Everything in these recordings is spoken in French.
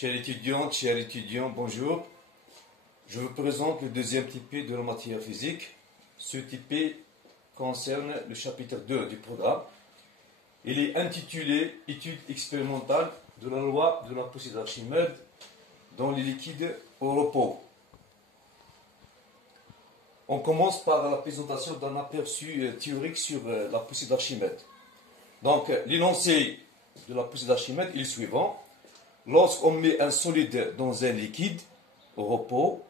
Chères étudiantes, chers étudiants, bonjour. Je vous présente le deuxième typé de la matière physique. Ce typé concerne le chapitre 2 du programme. Il est intitulé Étude expérimentale de la loi de la poussée d'Archimède dans les liquides au repos. On commence par la présentation d'un aperçu théorique sur la poussée d'Archimède. Donc, l'énoncé de la poussée d'Archimède est le suivant. Lorsqu'on met un solide dans un liquide au repos,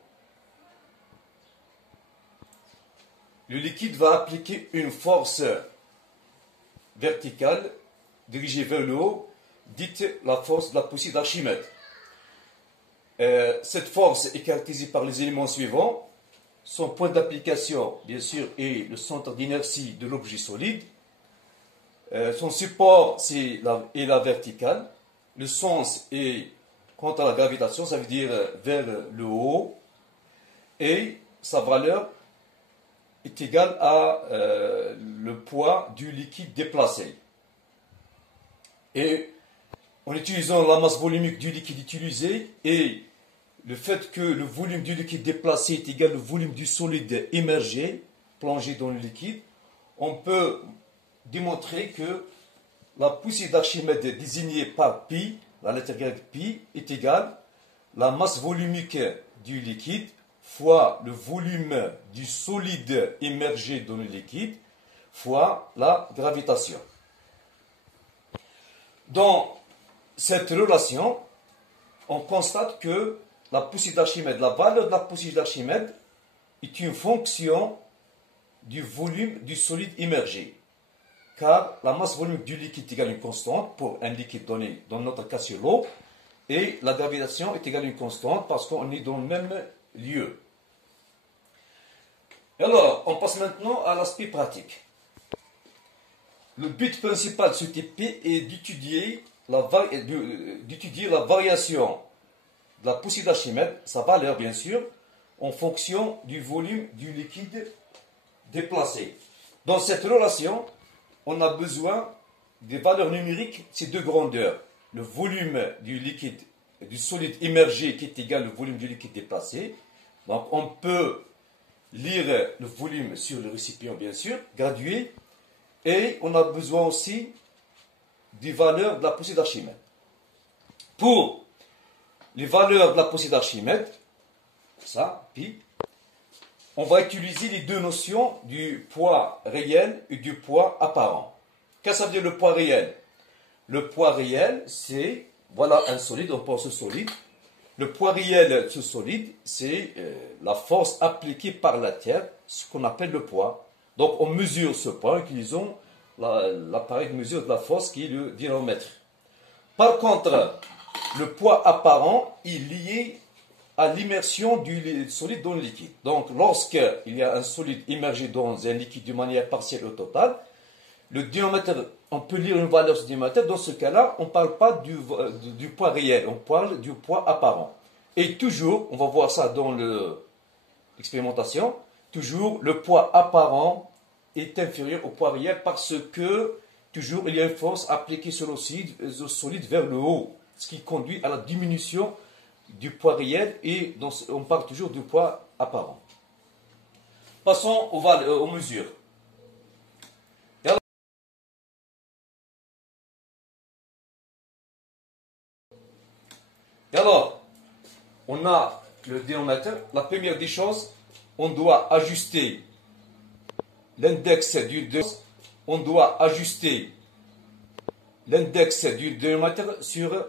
le liquide va appliquer une force verticale dirigée vers le haut, dite la force de la poussée d'Archimède. Cette force est caractérisée par les éléments suivants. Son point d'application, bien sûr, est le centre d'inertie de l'objet solide. Son support est la verticale. Le sens est quant à la gravitation, ça veut dire vers le haut. Et sa valeur est égale à le poids du liquide déplacé. Et en utilisant la masse volumique du liquide utilisé et le fait que le volume du liquide déplacé est égal au volume du solide immergé, plongé dans le liquide, on peut démontrer que la poussée d'Archimède désignée par pi, la lettre grecque pi, est égale à la masse volumique du liquide fois le volume du solide immergé dans le liquide fois la gravitation. Dans cette relation, on constate que la poussée d'Archimède, la valeur de la poussée d'Archimède est une fonction du volume du solide immergé. Car la masse volumique du liquide est égale à une constante pour un liquide donné, dans notre cas c'est l'eau, et la gravitation est égale à une constante parce qu'on est dans le même lieu. Alors, on passe maintenant à l'aspect pratique. Le but principal de ce type est d'étudier la variation de la poussée d'Archimède, sa valeur bien sûr, en fonction du volume du liquide déplacé. Dans cette relation, on a besoin des valeurs numériques, ces deux grandeurs. Le volume du liquide, du solide immergé qui est égal au volume du liquide déplacé. Donc on peut lire le volume sur le récipient, bien sûr, gradué. Et on a besoin aussi des valeurs de la poussée d'Archimède. Pour les valeurs de la poussée d'Archimède, ça, pi, on va utiliser les deux notions du poids réel et du poids apparent. Qu'est-ce que ça veut dire le poids réel? Le poids réel, c'est, voilà un solide, on pense au solide. Le poids réel de ce solide, c'est la force appliquée par la Terre, ce qu'on appelle le poids. Donc on mesure ce poids en utilisant l'appareil de mesure de la force qui est le dynamomètre. Par contre, le poids apparent est lié à l'immersion du solide dans le liquide. Donc, lorsqu'il y a un solide immergé dans un liquide de manière partielle ou totale, le dynamomètre, on peut lire une valeur sur le dynamomètre. Dans ce cas-là, on ne parle pas du poids réel, on parle du poids apparent. Et toujours, on va voir ça dans l'expérimentation, toujours le poids apparent est inférieur au poids réel parce que toujours il y a une force appliquée sur le solide vers le haut, ce qui conduit à la diminution du poids réel et on parle toujours du poids apparent. Passons aux mesures. Et alors, on a le dynamomètre. La première des choses, on doit ajuster l'index du dynamomètre sur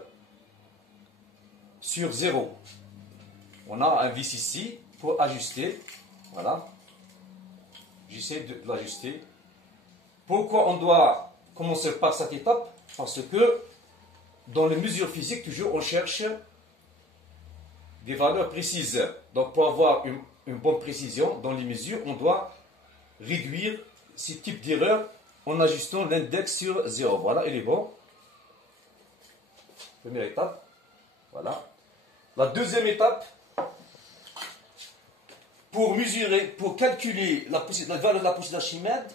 0. On a un vis ici pour ajuster. Voilà. J'essaie de l'ajuster. Pourquoi on doit commencer par cette étape? Parce que dans les mesures physiques, toujours on cherche des valeurs précises. Donc pour avoir une bonne précision dans les mesures, on doit réduire ce type d'erreur en ajustant l'index sur 0. Voilà, il est bon. Première étape. Voilà. La deuxième étape, pour calculer la valeur de la poussée d'Archimède,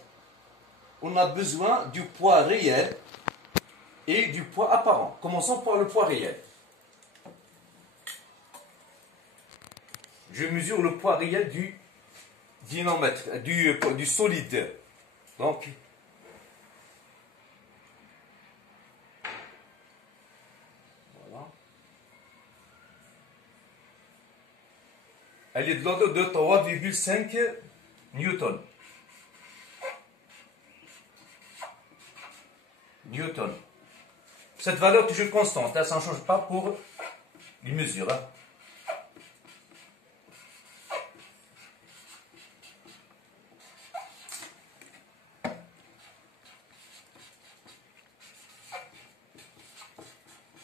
on a besoin du poids réel et du poids apparent. Commençons par le poids réel. je mesure le poids réel du dynamètre, du solide. Donc, voilà. Elle est de l'ordre de 3,5 newtons. Cette valeur est toujours constante, hein, ça ne change pas pour les mesures. Hein.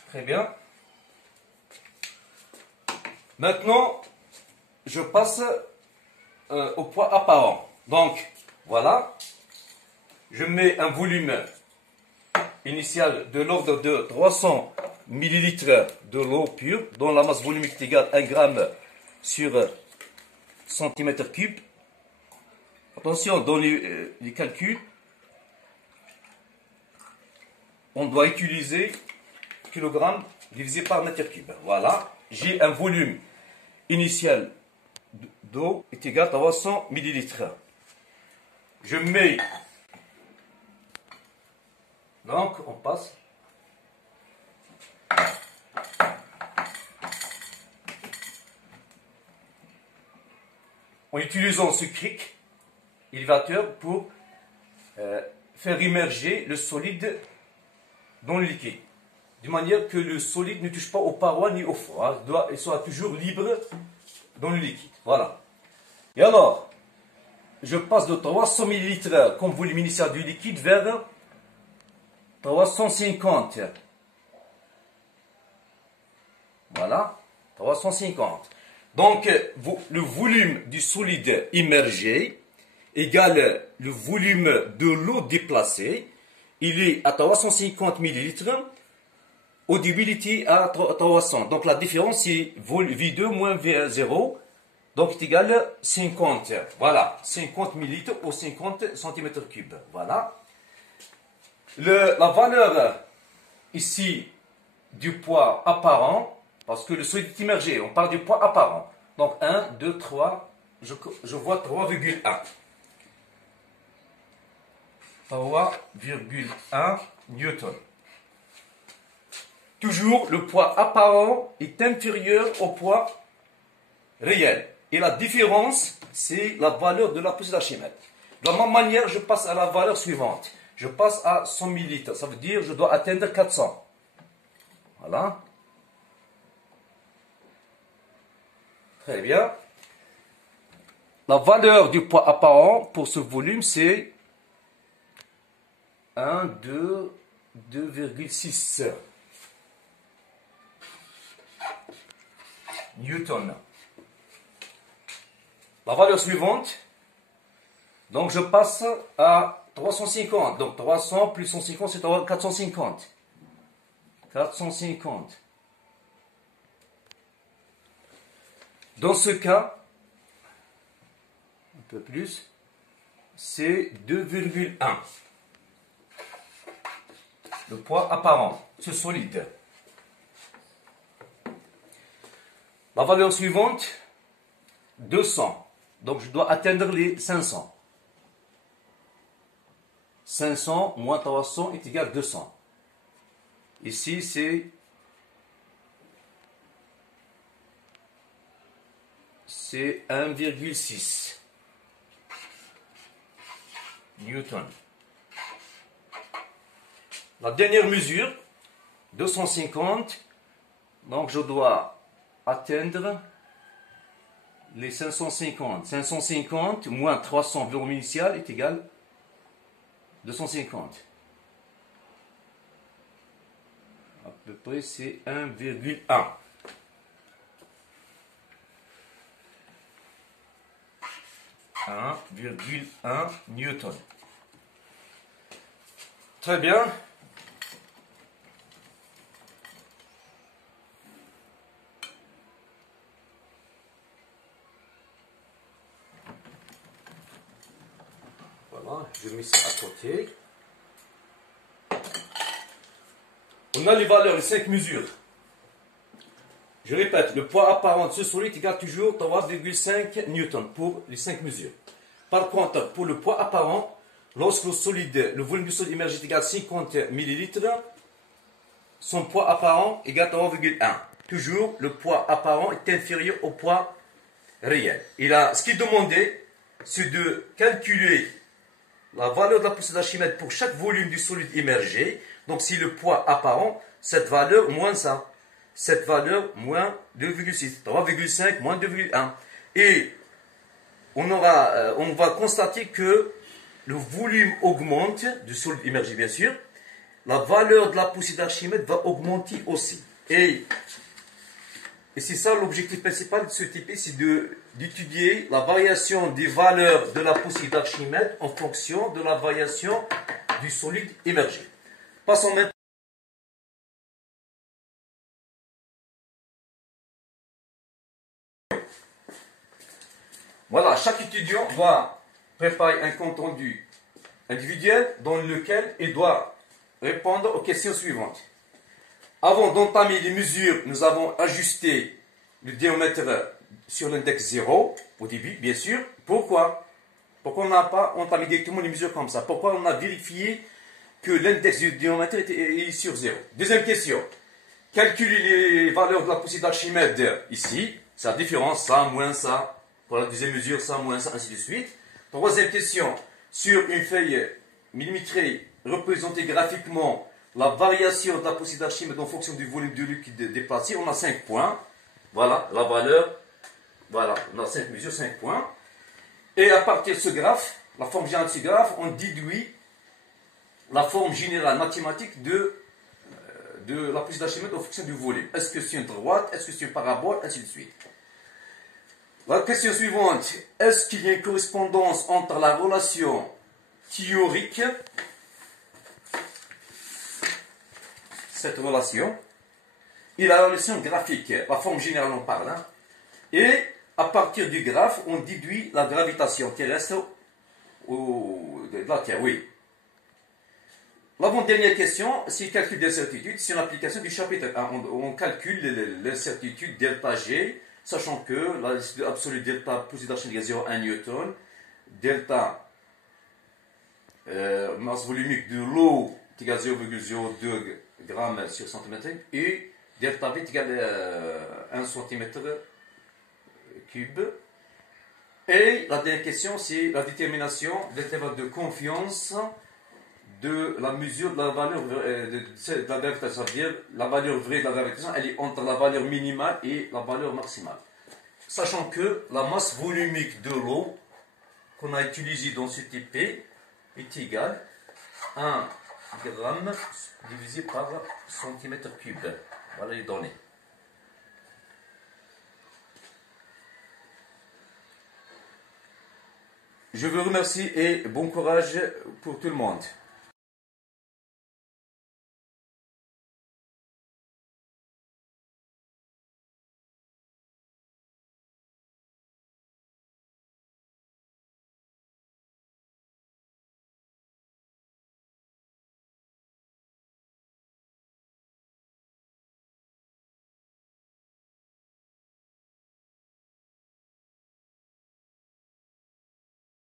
Très bien. Maintenant, je passe au poids apparent. Donc, voilà. Je mets un volume initial de l'ordre de 300 ml de l'eau pure, dont la masse volumique est égale à 1 gramme sur centimètre cube. Attention, dans les calculs, on doit utiliser kilogramme divisé par mètre cube. Voilà, j'ai un volume initial d'eau est égal à 300 ml. Je mets, donc on passe, en utilisant ce cric élévateur pour faire immerger le solide dans le liquide, de manière que le solide ne touche pas aux parois ni au fond. Hein. Il soit toujours libre dans le liquide. Voilà. Et alors, je passe de 300 ml comme volume initial du liquide vers 350. Voilà, 350. Donc, le volume du solide immergé égale le volume de l'eau déplacée. Il est à 350 ml. Au début, il était à 300. Donc, la différence, c'est V2 moins V0. Donc, c'est égal à 50. Voilà, 50 ml au 50 cm3. Voilà. La valeur ici du poids apparent, parce que le solide est immergé, on parle du poids apparent. Donc 1, 2, 3, je vois 3,1. 3,1 newton. Toujours, le poids apparent est inférieur au poids réel. Et la différence, c'est la valeur de la poussée d'Archimède. De la même manière, je passe à la valeur suivante. Je passe à 100 ml. Ça veut dire que je dois atteindre 400. Voilà. Très bien. La valeur du poids apparent pour ce volume, c'est 1, 2, 2,6 newton. La valeur suivante, donc je passe à 350. Donc 300 plus 150, c'est 450. 450. Dans ce cas, un peu plus, c'est 2,1. Le poids apparent, ce solide. La valeur suivante, 200. Donc je dois atteindre les 500. 500 moins 300 est égal à 200. Ici, c'est 1,6 newton. La dernière mesure, 250. Donc je dois atteindre les 550. 550 moins 300 volume initial est égal à 250. À peu près, c'est 1,1. 1,1 newton. Très bien. Voilà, je mets ça à côté. On a les valeurs, les 5 mesures. Je répète, le poids apparent de ce solide égale toujours 3,5 newtons pour les 5 mesures. Par contre, pour le poids apparent, lorsque le volume du solide immergé est égal à 50 millilitres, son poids apparent égale 3,1. Toujours, le poids apparent est inférieur au poids réel. Ce qu'il demandait, c'est de calculer la valeur de la poussée d'Archimède pour chaque volume du solide immergé. Donc, si le poids apparent, cette valeur moins ça. Cette valeur moins 2,6. 3,5 moins 2,1. Et on va constater que le volume augmente du solide immergé, bien sûr. La valeur de la poussée d'Archimède va augmenter aussi. Et c'est ça l'objectif principal de ce TP, c'est d'étudier la variation des valeurs de la poussée d'Archimède en fonction de la variation du solide immergé. Passons maintenant. Voilà, chaque étudiant va préparer un compte rendu individuel dans lequel il doit répondre aux questions suivantes. Avant d'entamer les mesures, nous avons ajusté le diamètre sur l'index 0 au début, bien sûr. Pourquoi? Pourquoi on n'a pas entamé directement les mesures comme ça? Pourquoi on a vérifié que l'index du diamètre est sur 0? Deuxième question. Calculer les valeurs de la poussée d'Archimède ici. C'est la différence, ça, moins ça. Pour la deuxième mesure, ça, moins ça, ainsi de suite. Troisième question. Sur une feuille millimétrée, représenter graphiquement la variation de la poussée d'Archimède en fonction du volume du liquide déplacé. On a 5 points. Voilà, la valeur. Voilà, on a 5 mesures, 5 points. Et à partir de ce graphe, la forme générale de ce graphe, on déduit la forme générale mathématique de la poussée d'Archimède en fonction du volume. Est-ce que c'est une droite? Est-ce que c'est une parabole? Ainsi de suite. La question suivante. Est-ce qu'il y a une correspondance entre la relation théorique, cette relation, et la relation graphique? La forme générale, on parle. Hein? Et à partir du graphe, on déduit la gravitation terrestre de la Terre. Oui. L'avant-dernière question, c'est le calcul d'incertitude. C'est l'application du chapitre 1. On calcule l'incertitude delta G, sachant que la densité absolue delta poussée d'Archimède égale 0,1 newton, delta masse volumique de l'eau est égal à 0,02 grammes sur centimètre, et delta V est égal à 1 centimètre cube. Et la dernière question, c'est la détermination de l'intervalle de confiance de la mesure de la valeur de la gravitation. C'est-à-dire, la valeur vraie de la gravitation, elle est entre la valeur minimale et la valeur maximale. Sachant que la masse volumique de l'eau qu'on a utilisée dans ce TP est égale à 1 gramme divisé par centimètre cube. Voilà les données. Je vous remercie et bon courage pour tout le monde.